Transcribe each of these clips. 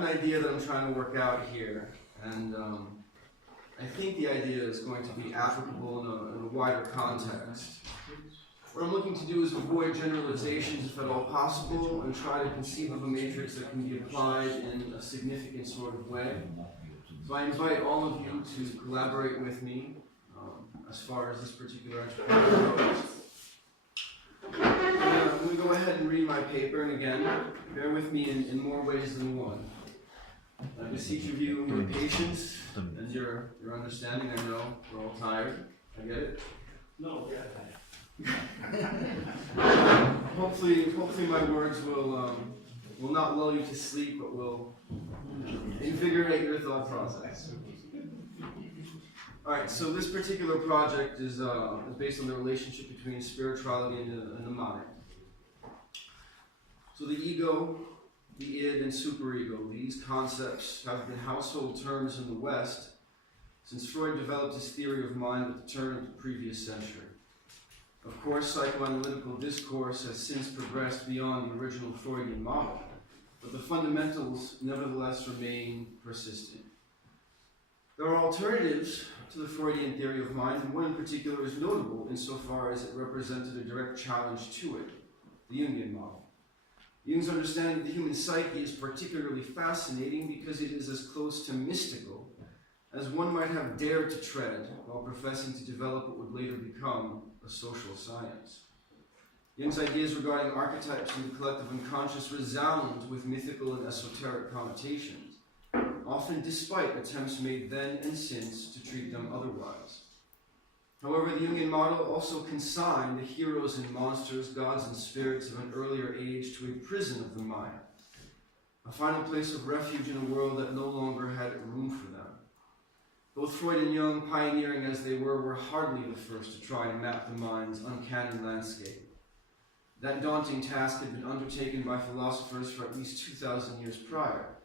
have an idea that I'm trying to work out here, and I think the idea is going to be applicable in a wider context. What I'm looking to do is avoid generalizations if at all possible, and try to conceive of a matrix that can be applied in a significant sort of way. So I invite all of you to collaborate with me as far as this particular enterprise goes. I'm going to go ahead and read my paper, and again, bear with me in more ways than one. I beseech of you your patience and your understanding. I know we're all tired. I get it. No, yeah. Hopefully my words will not lull you to sleep, but will invigorate your thought process. All right, so this particular project is based on the relationship between spirituality and the mind. So the ego, the id, and superego, these concepts have been household terms in the West since Freud developed his theory of mind at the turn of the previous century. Of course, psychoanalytical discourse has since progressed beyond the original Freudian model, but the fundamentals nevertheless remain persistent. There are alternatives to the Freudian theory of mind, and one in particular is notable insofar as it represented a direct challenge to it, the Jungian model. Jung's understanding of the human psyche is particularly fascinating because it is as close to mystical as one might have dared to tread while professing to develop what would later become a social science. Jung's ideas regarding archetypes and the collective unconscious resound with mythical and esoteric connotations, often despite attempts made then and since to treat them otherwise. However, the Jungian model also consigned the heroes and monsters, gods and spirits of an earlier age to a prison of the mind, a final place of refuge in a world that no longer had room for them. Both Freud and Jung, pioneering as they were hardly the first to try and map the mind's uncanny landscape. That daunting task had been undertaken by philosophers for at least 2,000 years prior,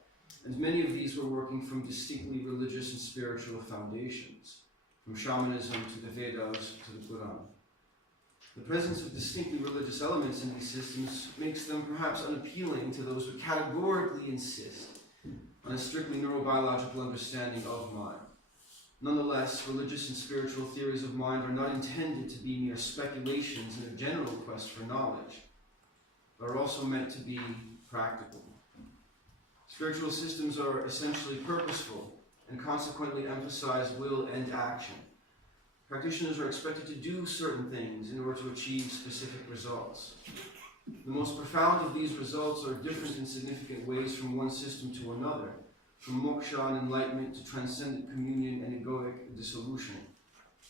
and many of these were working from distinctly religious and spiritual foundations, from shamanism to the Vedas to the Quran. The presence of distinctly religious elements in these systems makes them perhaps unappealing to those who categorically insist on a strictly neurobiological understanding of mind. Nonetheless, religious and spiritual theories of mind are not intended to be mere speculations in a general quest for knowledge, but are also meant to be practical. Spiritual systems are essentially purposeful and consequently emphasize will and action. Practitioners are expected to do certain things in order to achieve specific results. The most profound of these results are different in significant ways from one system to another, from moksha and enlightenment to transcendent communion and egoic dissolution.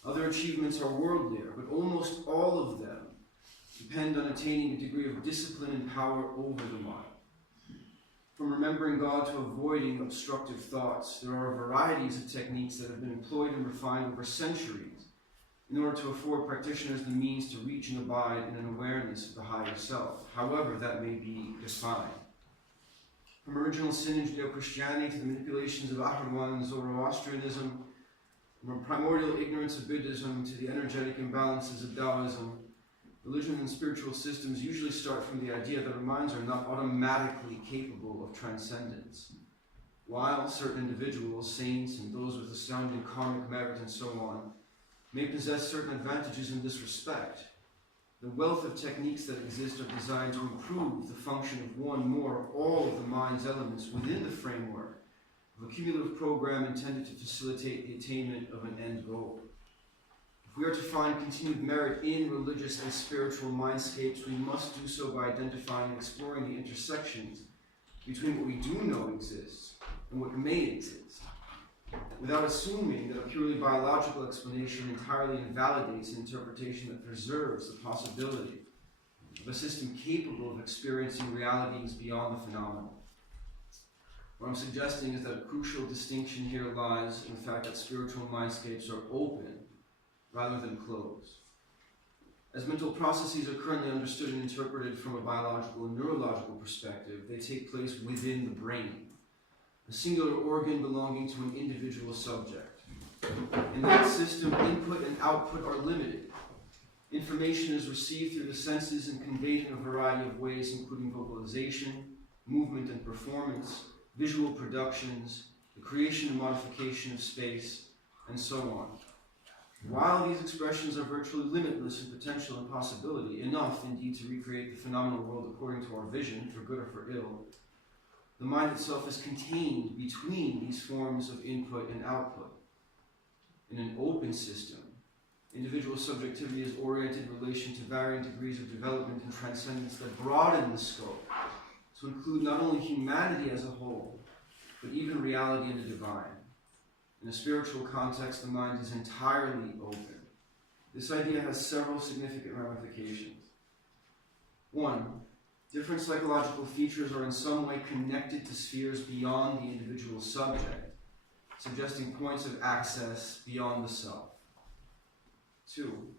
Other achievements are worldlier, but almost all of them depend on attaining a degree of discipline and power over the mind. From remembering God to avoiding obstructive thoughts, there are varieties of techniques that have been employed and refined over centuries in order to afford practitioners the means to reach and abide in an awareness of the higher self, however that may be defined. From original sin in Judeo-Christianity to the manipulations of Ahriman and Zoroastrianism, from primordial ignorance of Buddhism to the energetic imbalances of Taoism, religion and spiritual systems usually start from the idea that our minds are not automatically capable of transcendence. While certain individuals, saints, and those with astounding karmic merit and so on, may possess certain advantages in this respect, the wealth of techniques that exist are designed to improve the function of one, more, or all of the mind's elements within the framework of a cumulative program intended to facilitate the attainment of an end goal. If we are to find continued merit in religious and spiritual mindscapes, we must do so by identifying and exploring the intersections between what we do know exists and what may exist, without assuming that a purely biological explanation entirely invalidates an interpretation that preserves the possibility of a system capable of experiencing realities beyond the phenomenon. What I'm suggesting is that a crucial distinction here lies in the fact that spiritual mindscapes are open rather than closed. As mental processes are currently understood and interpreted from a biological and neurological perspective, they take place within the brain, a singular organ belonging to an individual subject. In that system, input and output are limited. Information is received through the senses and conveyed in a variety of ways, including vocalization, movement and performance, visual productions, the creation and modification of space, and so on. While these expressions are virtually limitless in potential and possibility, enough indeed to recreate the phenomenal world according to our vision, for good or for ill, the mind itself is contained between these forms of input and output. In an open system, individual subjectivity is oriented in relation to varying degrees of development and transcendence that broaden the scope to include not only humanity as a whole, but even reality and the divine. In a spiritual context, the mind is entirely open. This idea has several significant ramifications. One, different psychological features are in some way connected to spheres beyond the individual subject, suggesting points of access beyond the self. Two,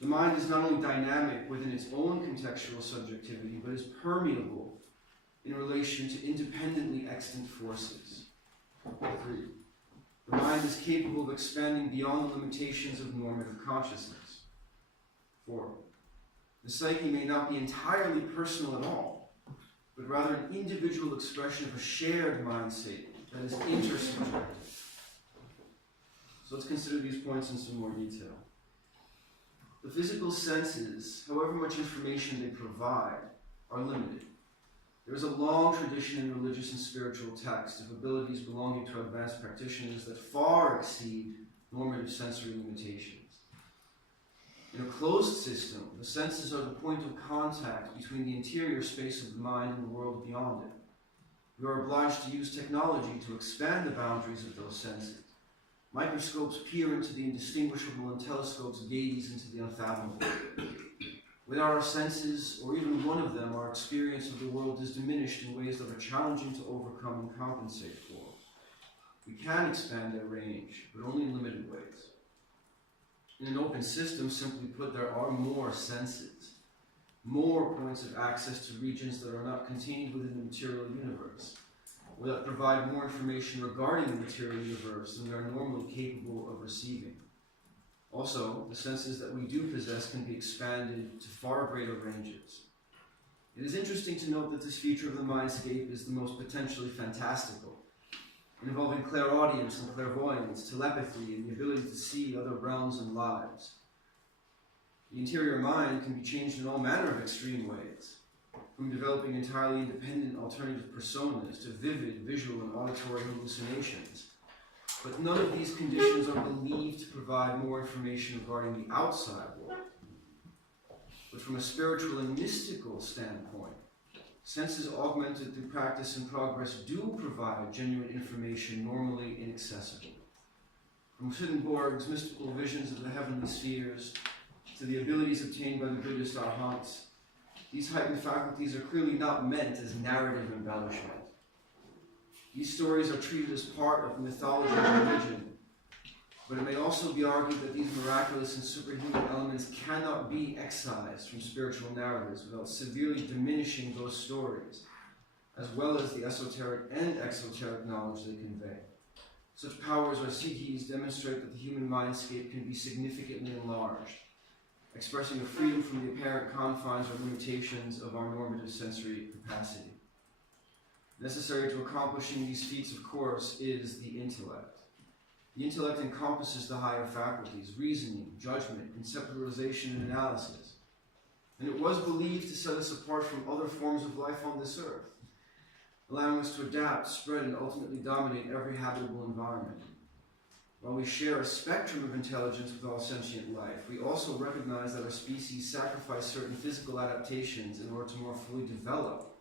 the mind is not only dynamic within its own contextual subjectivity, but is permeable in relation to independently extant forces. Three, the mind is capable of expanding beyond the limitations of normative consciousness. Four, the psyche may not be entirely personal at all, but rather an individual expression of a shared mind state that is intersubjective. So let's consider these points in some more detail. The physical senses, however much information they provide, are limited. There is a long tradition in religious and spiritual texts of abilities belonging to advanced practitioners that far exceed normative sensory limitations. In a closed system, the senses are the point of contact between the interior space of the mind and the world beyond it. We are obliged to use technology to expand the boundaries of those senses. Microscopes peer into the indistinguishable and telescopes gaze into the unfathomable. Without our senses, or even one of them, our experience of the world is diminished in ways that are challenging to overcome and compensate for. We can expand their range, but only in limited ways. In an open system, simply put, there are more senses, more points of access to regions that are not contained within the material universe, or that provide more information regarding the material universe than we are normally capable of receiving. Also, the senses that we do possess can be expanded to far greater ranges. It is interesting to note that this feature of the mindscape is the most potentially fantastical, involving clairaudience and clairvoyance, telepathy, and the ability to see other realms and lives. The interior mind can be changed in all manner of extreme ways, from developing entirely independent alternative personas to vivid visual and auditory hallucinations. But none of these conditions are believed to provide more information regarding the outside world. But from a spiritual and mystical standpoint, senses augmented through practice and progress do provide genuine information normally inaccessible. From Swedenborg's mystical visions of the heavenly spheres to the abilities obtained by the Buddhist arhats, these heightened faculties are clearly not meant as narrative embellishment. These stories are treated as part of mythology and religion, but it may also be argued that these miraculous and superhuman elements cannot be excised from spiritual narratives without severely diminishing those stories, as well as the esoteric and exoteric knowledge they convey. Such powers or siddhis demonstrate that the human mindscape can be significantly enlarged, expressing a freedom from the apparent confines or limitations of our normative sensory capacity. Necessary to accomplishing these feats, of course, is the intellect. The intellect encompasses the higher faculties, reasoning, judgment, conceptualization, and analysis. And it was believed to set us apart from other forms of life on this earth, allowing us to adapt, spread, and ultimately dominate every habitable environment. While we share a spectrum of intelligence with all sentient life, we also recognize that our species sacrifice certain physical adaptations in order to more fully develop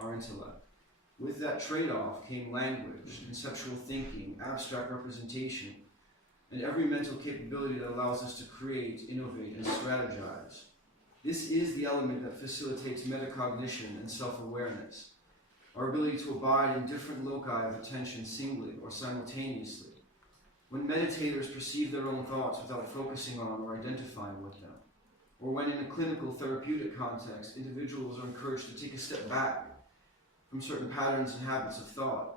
our intellect. With that trade-off came language, conceptual thinking, abstract representation, and every mental capability that allows us to create, innovate, and strategize. This is the element that facilitates metacognition and self-awareness, our ability to abide in different loci of attention singly or simultaneously, when meditators perceive their own thoughts without focusing on or identifying with them, or when in a clinical therapeutic context, individuals are encouraged to take a step back from certain patterns and habits of thought.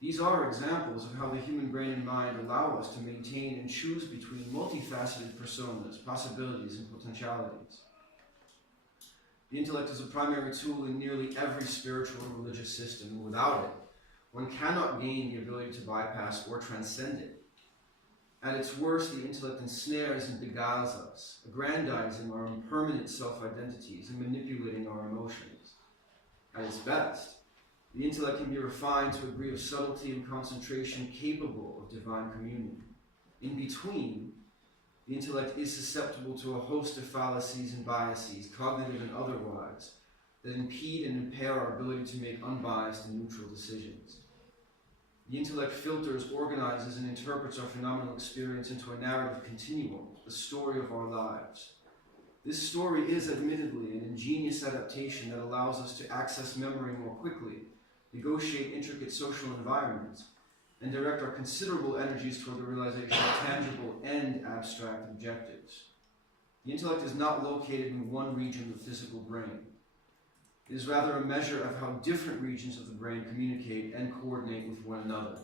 These are examples of how the human brain and mind allow us to maintain and choose between multifaceted personas, possibilities, and potentialities. The intellect is a primary tool in nearly every spiritual and religious system, and without it, One cannot gain the ability to bypass or transcend it. At its worst, the intellect ensnares and beguiles us, aggrandizing our impermanent self-identities and manipulating our emotions. At its best, the intellect can be refined to a degree of subtlety and concentration capable of divine communion. In between, the intellect is susceptible to a host of fallacies and biases, cognitive and otherwise, that impede and impair our ability to make unbiased and neutral decisions. The intellect filters, organizes, and interprets our phenomenal experience into a narrative continuum, the story of our lives. This story is admittedly an ingenious adaptation that allows us to access memory more quickly, negotiate intricate social environments, and direct our considerable energies toward the realization of tangible and abstract objectives. The intellect is not located in one region of the physical brain. It is rather a measure of how different regions of the brain communicate and coordinate with one another.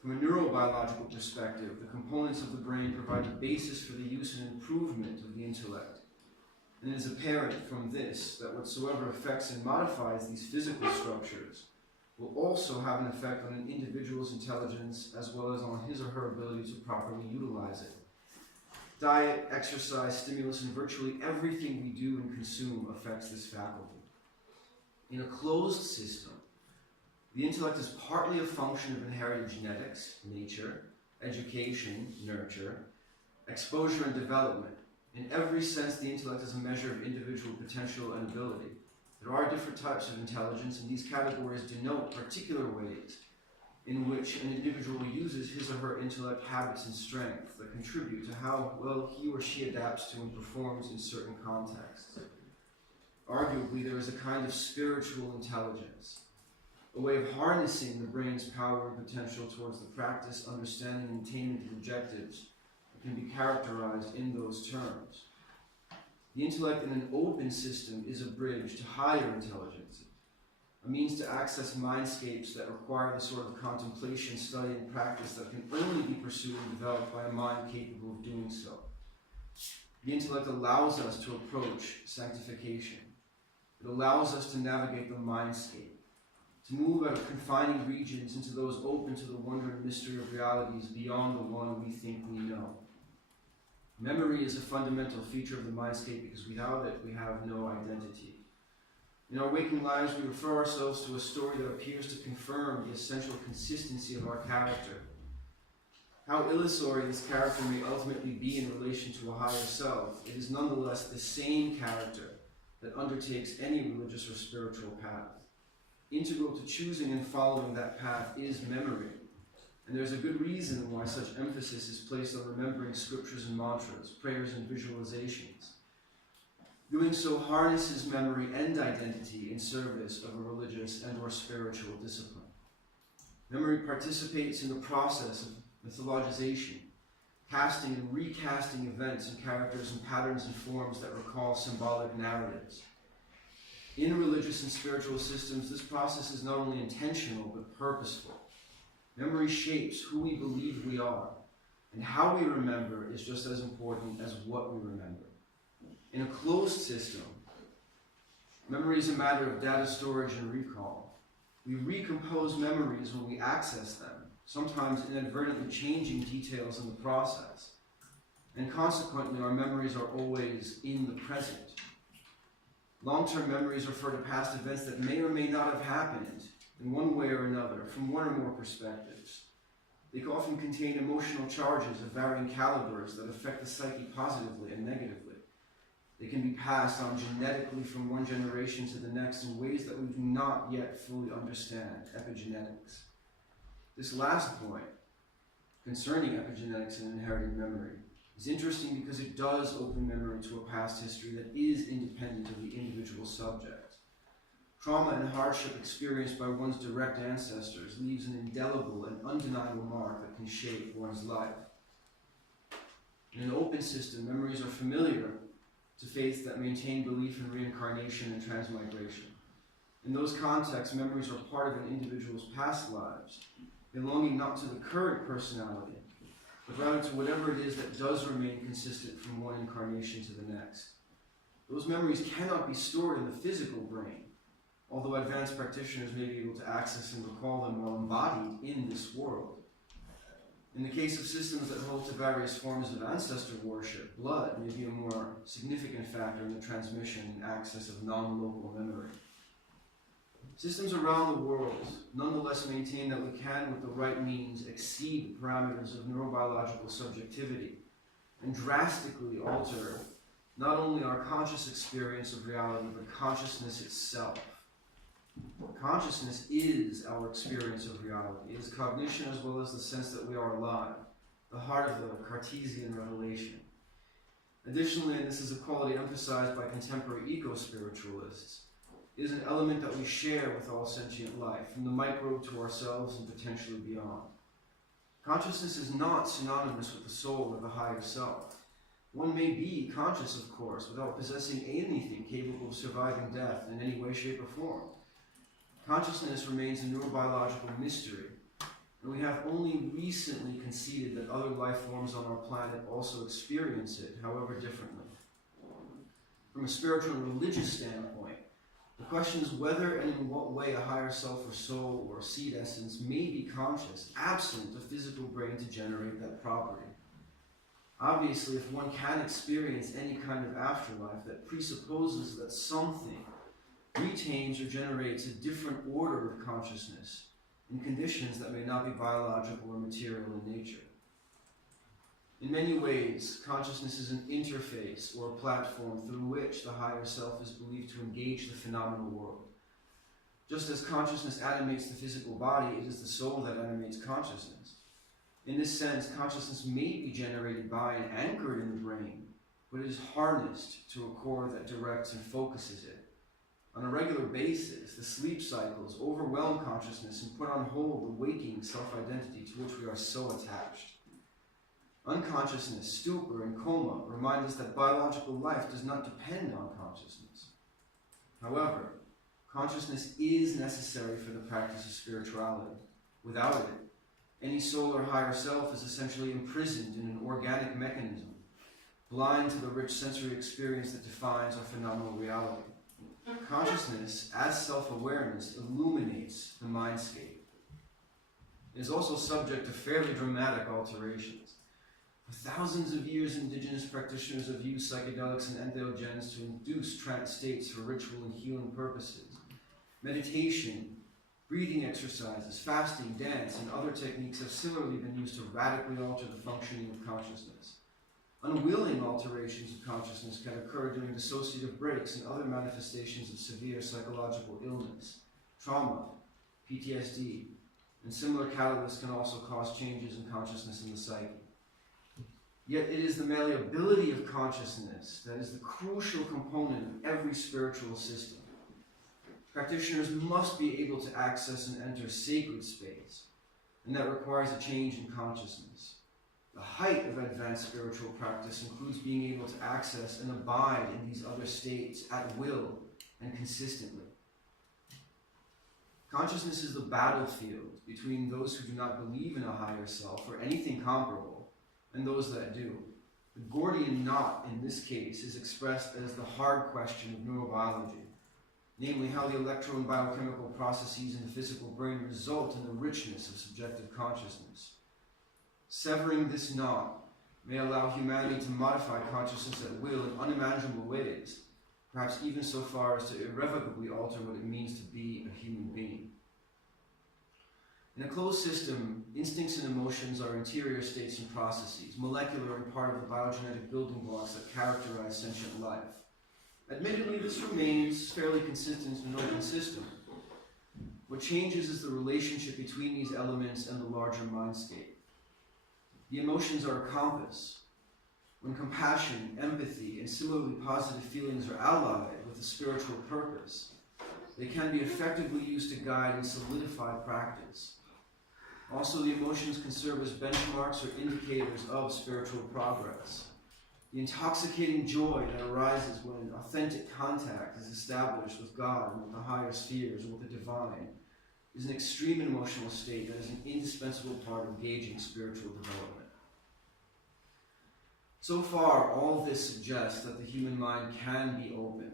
From a neurobiological perspective, the components of the brain provide the basis for the use and improvement of the intellect. And it is apparent from this that whatsoever affects and modifies these physical structures will also have an effect on an individual's intelligence as well as on his or her ability to properly utilize it. Diet, exercise, stimulus, and virtually everything we do and consume affects this faculty. In a closed system, the intellect is partly a function of inherited genetics, nature, education, nurture, exposure, and development. In every sense, the intellect is a measure of individual potential and ability. There are different types of intelligence, and these categories denote particular ways in which an individual uses his or her intellect, habits, and strengths that contribute to how well he or she adapts to and performs in certain contexts. Arguably, there is a kind of spiritual intelligence, a way of harnessing the brain's power and potential towards the practice, understanding, and attainment of objectives that can be characterized in those terms. The intellect in an open system is a bridge to higher intelligence, a means to access mindscapes that require the sort of contemplation, study, and practice that can only be pursued and developed by a mind capable of doing so. The intellect allows us to approach sanctification. It allows us to navigate the mindscape, to move out of confining regions into those open to the wonder and mystery of realities beyond the one we think we know. Memory is a fundamental feature of the mindscape because without it, we have no identity. In our waking lives, we refer ourselves to a story that appears to confirm the essential consistency of our character. How illusory this character may ultimately be in relation to a higher self, it is nonetheless the same character that undertakes any religious or spiritual path. Integral to choosing and following that path is memory. And there's a good reason why such emphasis is placed on remembering scriptures and mantras, prayers and visualizations. Doing so harnesses memory and identity in service of a religious and or spiritual discipline. Memory participates in the process of mythologization, casting and recasting events and characters and patterns and forms that recall symbolic narratives. In religious and spiritual systems, this process is not only intentional but purposeful. Memory shapes who we believe we are, and how we remember is just as important as what we remember. In a closed system, memory is a matter of data storage and recall. We recompose memories when we access them, sometimes inadvertently changing details in the process. And consequently, our memories are always in the present. Long-term memories refer to past events that may or may not have happened in one way or another, from one or more perspectives. They often contain emotional charges of varying calibers that affect the psyche positively and negatively. They can be passed on genetically from one generation to the next in ways that we do not yet fully understand, epigenetics. This last point, concerning epigenetics and inherited memory, is interesting because it does open memory to a past history that is independent of the individual subject. Trauma and hardship experienced by one's direct ancestors leaves an indelible and undeniable mark that can shape one's life. In an open system, memories are familiar to faiths that maintain belief in reincarnation and transmigration. In those contexts, memories are part of an individual's past lives, belonging not to the current personality, but rather to whatever it is that does remain consistent from one incarnation to the next. Those memories cannot be stored in the physical brain. although advanced practitioners may be able to access and recall them while embodied in this world. In the case of systems that hold to various forms of ancestor worship, blood may be a more significant factor in the transmission and access of non-local memory. Systems around the world nonetheless maintain that we can, with the right means, exceed the parameters of neurobiological subjectivity and drastically alter not only our conscious experience of reality, but consciousness itself. Consciousness is our experience of reality. It is cognition as well as the sense that we are alive, the heart of the Cartesian revelation. Additionally, and this is a quality emphasized by contemporary eco-spiritualists, it is an element that we share with all sentient life, from the microbe to ourselves and potentially beyond. Consciousness is not synonymous with the soul or the higher self. One may be conscious, of course, without possessing anything capable of surviving death in any way, shape, or form. Consciousness remains a neurobiological mystery, and we have only recently conceded that other life forms on our planet also experience it, however differently. From a spiritual and religious standpoint, the question is whether and in what way a higher self or soul or seed essence may be conscious, absent a physical brain to generate that property. Obviously, if one can experience any kind of afterlife, that presupposes that something retains or generates a different order of consciousness in conditions that may not be biological or material in nature. In many ways, consciousness is an interface or a platform through which the higher self is believed to engage the phenomenal world. Just as consciousness animates the physical body, it is the soul that animates consciousness. In this sense, consciousness may be generated by and anchored in the brain, but it is harnessed to a core that directs and focuses it. On a regular basis, the sleep cycles overwhelm consciousness and put on hold the waking self-identity to which we are so attached. Unconsciousness, stupor, and coma remind us that biological life does not depend on consciousness. However, consciousness is necessary for the practice of spirituality. Without it, any soul or higher self is essentially imprisoned in an organic mechanism, blind to the rich sensory experience that defines our phenomenal reality. Consciousness, as self-awareness, illuminates the mindscape. It is also subject to fairly dramatic alterations. For thousands of years, indigenous practitioners have used psychedelics and entheogens to induce trance states for ritual and healing purposes. Meditation, breathing exercises, fasting, dance, and other techniques have similarly been used to radically alter the functioning of consciousness. Unwilling alterations of consciousness can occur during dissociative breaks and other manifestations of severe psychological illness, trauma, PTSD, and similar catalysts can also cause changes in consciousness in the psyche. Yet it is the malleability of consciousness that is the crucial component of every spiritual system. Practitioners must be able to access and enter sacred space, and that requires a change in consciousness. The height of advanced spiritual practice includes being able to access and abide in these other states at will and consistently. Consciousness is the battlefield between those who do not believe in a higher self or anything comparable and those that do. The Gordian knot in this case is expressed as the hard question of neurobiology, namely how the electro and biochemical processes in the physical brain result in the richness of subjective consciousness. Severing this knot may allow humanity to modify consciousness at will in unimaginable ways, perhaps even so far as to irrevocably alter what it means to be a human being. In a closed system, instincts and emotions are interior states and processes, molecular and part of the biogenetic building blocks that characterize sentient life. Admittedly, this remains fairly consistent in an open system. What changes is the relationship between these elements and the larger mindscape. The emotions are a compass. When compassion, empathy, and similarly positive feelings are allied with a spiritual purpose, they can be effectively used to guide and solidify practice. Also, the emotions can serve as benchmarks or indicators of spiritual progress. The intoxicating joy that arises when authentic contact is established with God and with the higher spheres and with the divine is an extreme emotional state that is an indispensable part of gauging spiritual development. So far, all of this suggests that the human mind can be opened.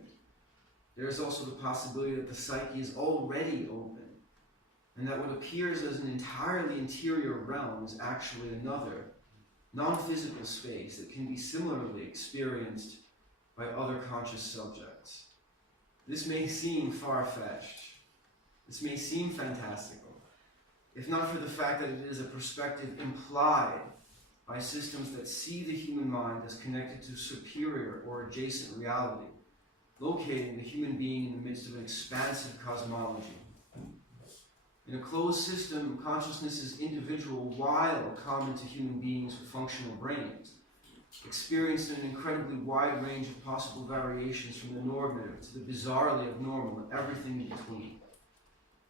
there is also the possibility that the psyche is already open, and that what appears as an entirely interior realm is actually another, non-physical space that can be similarly experienced by other conscious subjects. This may seem far-fetched. This may seem fantastical, if not for the fact that it is a perspective implied by systems that see the human mind as connected to superior or adjacent reality, locating the human being in the midst of an expansive cosmology. In a closed system, consciousness is individual while common to human beings with functional brains, experienced in an incredibly wide range of possible variations from the normative to the bizarrely abnormal and everything in between.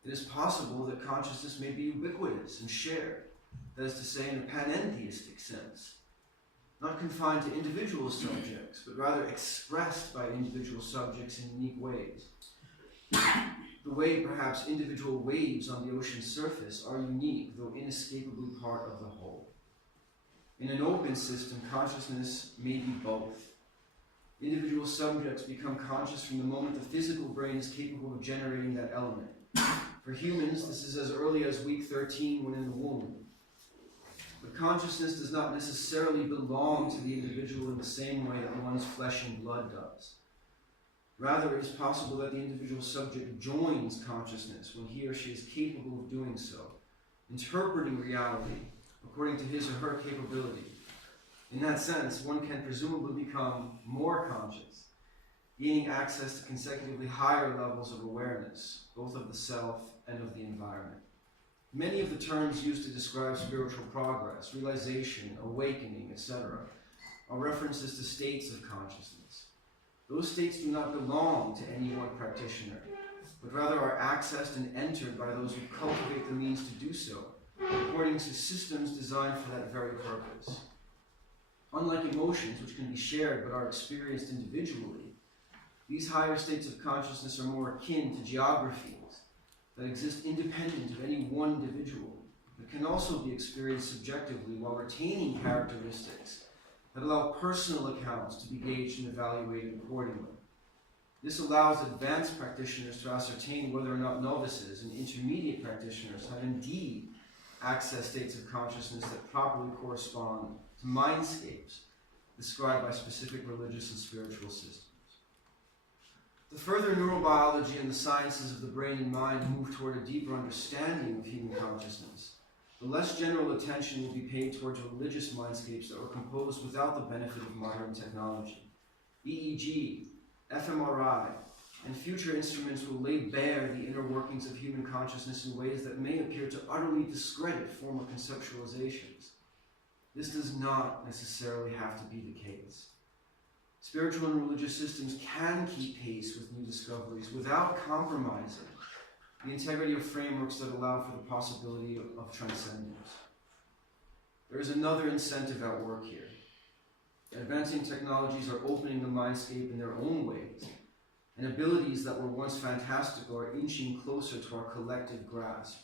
It is possible that consciousness may be ubiquitous and shared, that is to say, in a panentheistic sense, not confined to individual subjects, but rather expressed by individual subjects in unique ways. The way perhaps individual waves on the ocean's surface are unique, though inescapably part of the whole. In an open system, consciousness may be both. Individual subjects become conscious from the moment the physical brain is capable of generating that element. For humans, this is as early as week 13 when in the womb. But consciousness does not necessarily belong to the individual in the same way that one's flesh and blood does. Rather, it is possible that the individual subject joins consciousness when he or she is capable of doing so, interpreting reality according to his or her capability. In that sense, one can presumably become more conscious, gaining access to consecutively higher levels of awareness, both of the self and of the environment. Many of the terms used to describe spiritual progress, realization, awakening, etc., are references to states of consciousness. Those states do not belong to any one practitioner, but rather are accessed and entered by those who cultivate the means to do so, according to systems designed for that very purpose. Unlike emotions, which can be shared but are experienced individually, these higher states of consciousness are more akin to geographies that exist independent of any one individual, but can also be experienced subjectively while retaining characteristics that allow personal accounts to be gauged and evaluated accordingly. This allows advanced practitioners to ascertain whether or not novices and intermediate practitioners have indeed accessed states of consciousness that properly correspond to mindscapes described by specific religious and spiritual systems. The further neurobiology and the sciences of the brain and mind move toward a deeper understanding of human consciousness, the less general attention will be paid towards religious mindscapes that were composed without the benefit of modern technology. EEG, fMRI, and future instruments will lay bare the inner workings of human consciousness in ways that may appear to utterly discredit former conceptualizations. This does not necessarily have to be the case. Spiritual and religious systems can keep pace with new discoveries without compromising the integrity of frameworks that allow for the possibility of transcendence. There is another incentive at work here. Advancing technologies are opening the mindscape in their own ways, and abilities that were once fantastical are inching closer to our collective grasp.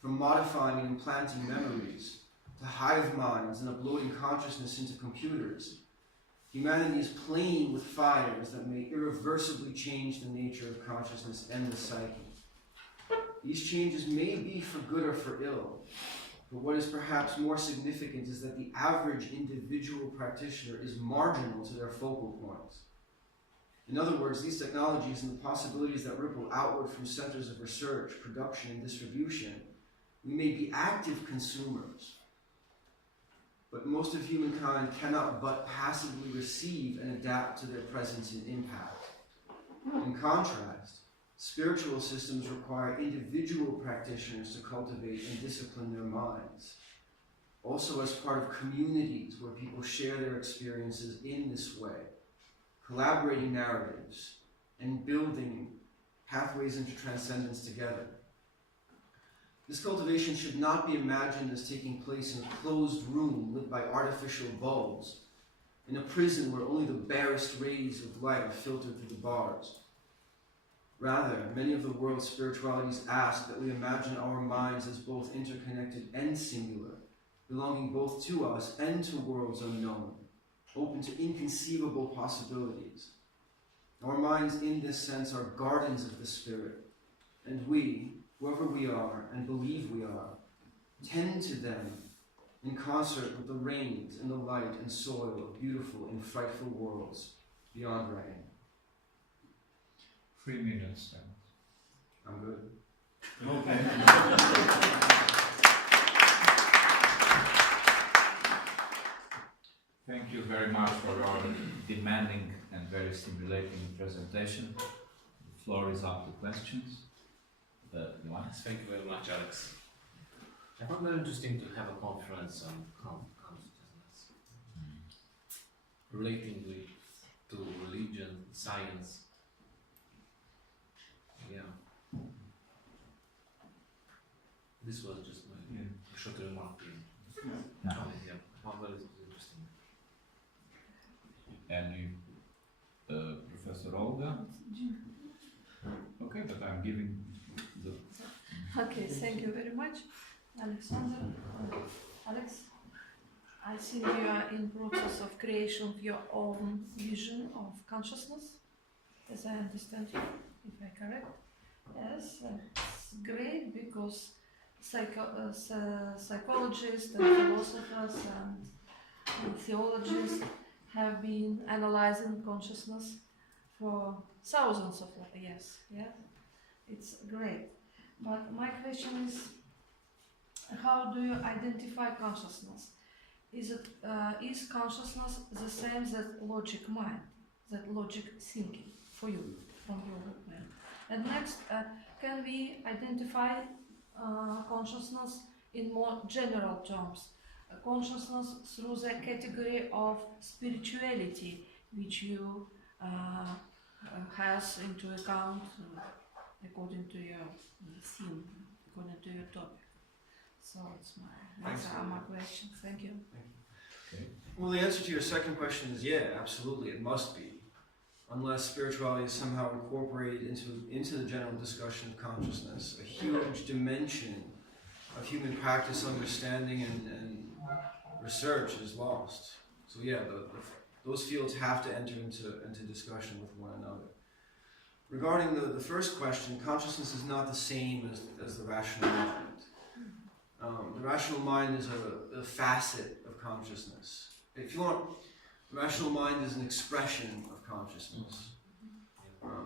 From modifying and implanting memories, to hive minds and uploading consciousness into computers, humanity is playing with fires that may irreversibly change the nature of consciousness and the psyche. These changes may be for good or for ill, but what is perhaps more significant is that the average individual practitioner is marginal to their focal points. In other words, these technologies and the possibilities that ripple outward from centers of research, production, and distribution, we may be active consumers, but most of humankind cannot but passively receive and adapt to their presence and impact. In contrast, spiritual systems require individual practitioners to cultivate and discipline their minds, also as part of communities where people share their experiences in this way, collaborating narratives and building pathways into transcendence together. This cultivation should not be imagined as taking place in a closed room lit by artificial bulbs, in a prison where only the barest rays of light are filtered through the bars. Rather, many of the world's spiritualities ask that we imagine our minds as both interconnected and singular, belonging both to us and to worlds unknown, open to inconceivable possibilities. Our minds, in this sense, are gardens of the Spirit, and we, whoever we are and believe we are, tend to them in concert with the rains and the light and soil of beautiful and frightful worlds beyond reckoning. 3 minutes then. I'm good. Okay. Thank you very much for your demanding and very stimulating presentation. The floor is up to questions. Thank you very much, Alex. I found very interesting to have a conference on consciousness, relating it to religion, science. Yeah. This was just my short remark. Yeah. Yeah, I found very interesting. And you, Professor Olga? Okay, but I'm giving the... Okay, thank you very much, Alexander. Alex, I think you are in process of creation of your own vision of consciousness, as I understand you, if I'm correct. Yes, it's great because psychologists and philosophers and theologians have been analyzing consciousness for thousands of years. Yeah, it's great. But my question is, how do you identify consciousness? Is consciousness the same as logic mind, that logic thinking for you, from your mind? And next, can we identify consciousness in more general terms? Consciousness through the category of spirituality, which you has into account according to your theme, according to your topic. So it's my question. Thank you. Okay. Well, the answer to your second question is yeah, absolutely, it must be. Unless spirituality is somehow incorporated into the general discussion of consciousness, a huge dimension of human practice, understanding, and research is lost. So yeah, those fields have to enter into discussion with one another. Regarding the first question, consciousness is not the same as the rational mind. The rational mind is a facet of consciousness. If you want, the rational mind is an expression of consciousness.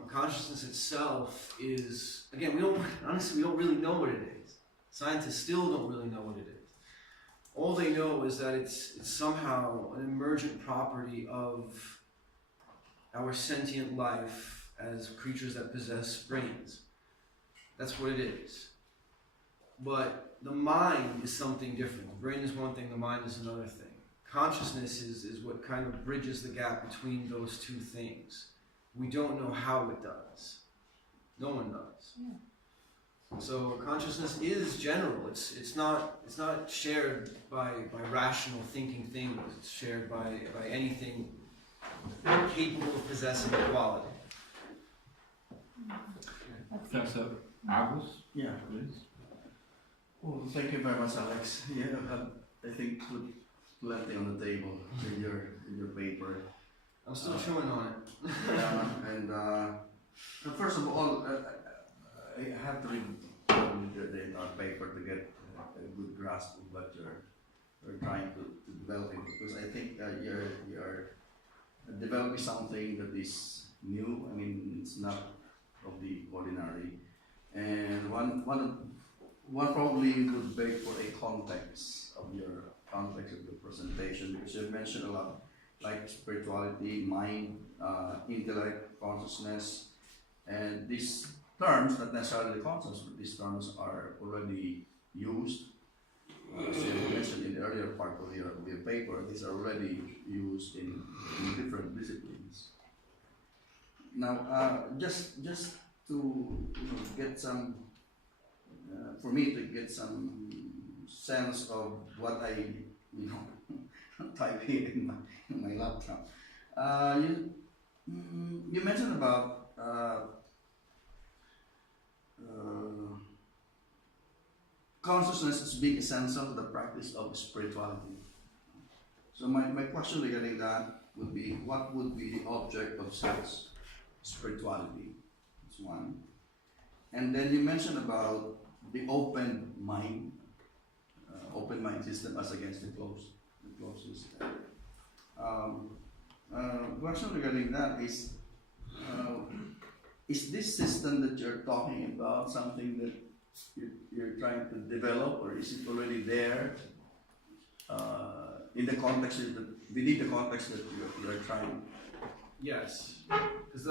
Consciousness itself is, again, we don't really know what it is. Scientists still don't really know what it is. All they know is that it's somehow an emergent property of our sentient life as creatures that possess brains. That's what it is. But the mind is something different. The brain is one thing, the mind is another thing. Consciousness is what kind of bridges the gap between those two things. We don't know how it does. No one does. Yeah. So consciousness is general. It's not shared by rational thinking things. It's shared by anything capable of possessing quality. Professor Agus? Yeah. Please. Well, thank you very much, Alex. Yeah, I think put plenty on the table in your paper. I'm still chewing on it. Yeah, and first of all, I have to read the paper to get a good grasp of what you're trying to develop, because I think you're developing something that is new. I mean, it's not of the ordinary, and one probably would beg for a context of your presentation, because you mentioned a lot like spirituality, mind, intellect, consciousness, and these terms, not necessarily conscious, but these terms are already used. As you mentioned in the earlier part of your paper, these are already used in different disciplines. Now, just to get some, for me to get some sense of what I type here in my laptop. You mentioned about consciousness as being essential to the practice of spirituality. So my question regarding that would be, what would be the object of such spirituality. That's one. And then you mentioned about the open mind system as against the closed system. Question regarding that is this system that you're talking about something that you're trying to develop, or is it already there in the context within the context that you're trying? Yes, because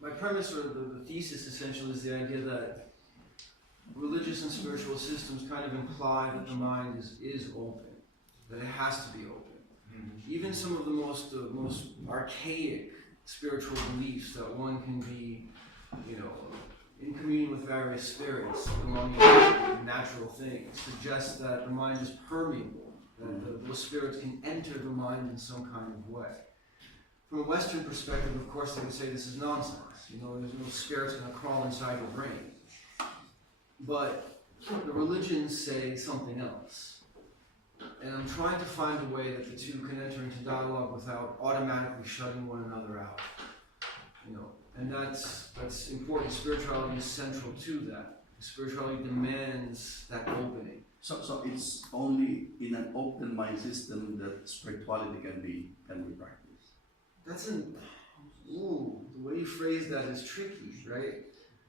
my premise or the thesis essentially is the idea that religious and spiritual systems kind of imply that the mind is open, that it has to be open. Even some of the most archaic spiritual beliefs that one can be, in communion with various spirits, belonging to natural things, suggest that the mind is permeable, that those spirits can enter the mind in some kind of way. From a Western perspective, of course, they would say this is nonsense. There's no spirits going to crawl inside your brain. But the religions say something else. And I'm trying to find a way that the two can enter into dialogue without automatically shutting one another out. And that's important. Spirituality is central to that. Spirituality demands that opening. So it's only in an open mind system that spirituality can be practiced. The way you phrase that is tricky, right?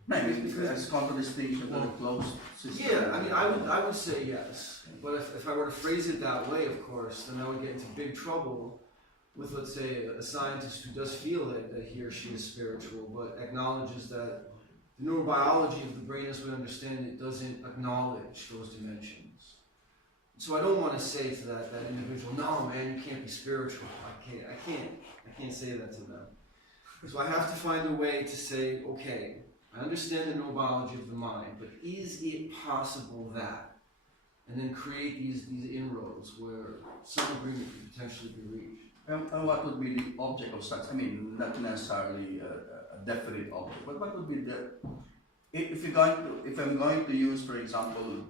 No, because it's contradistinction to the closed system. Yeah, I would say yes. But if I were to phrase it that way, of course, then I would get into big trouble with, let's say, a scientist who does feel that he or she is spiritual, but acknowledges that the neurobiology of the brain as we understand it doesn't acknowledge those dimensions. So I don't want to say to that individual, no man, you can't be spiritual. I can't say that to them. So I have to find a way to say, okay, I understand the neurobiology of the mind, but is it possible that? And then create these inroads where some agreement could potentially be reached. And what would be the object of such? I mean, not necessarily a definite object, but what would be if I'm going to use, for example,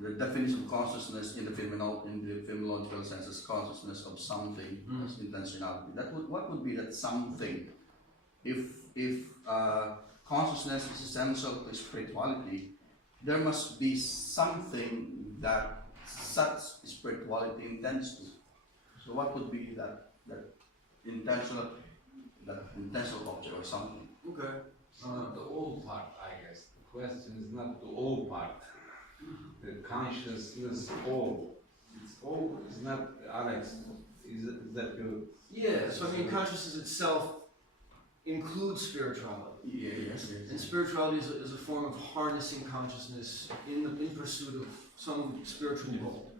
the definition of consciousness in the phenomenological sense as consciousness of something, as intentionality. What would be that something? If consciousness is essential to spirituality, there must be something that such spirituality intends to. So what would be that intentional object or something? Okay. The all part, I guess. The question is not the all part. The consciousness all. It's all. It's not Alex. Is that your? Yeah. So consciousness itself includes spirituality. Yes. And spirituality is a form of harnessing consciousness in pursuit of some spiritual goal.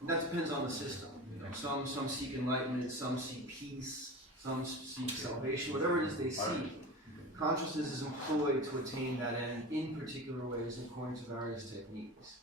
And that depends on the system. Some seek enlightenment, some seek peace, some seek salvation, whatever it is they seek. Consciousness is employed to attain that end in particular ways according to various techniques.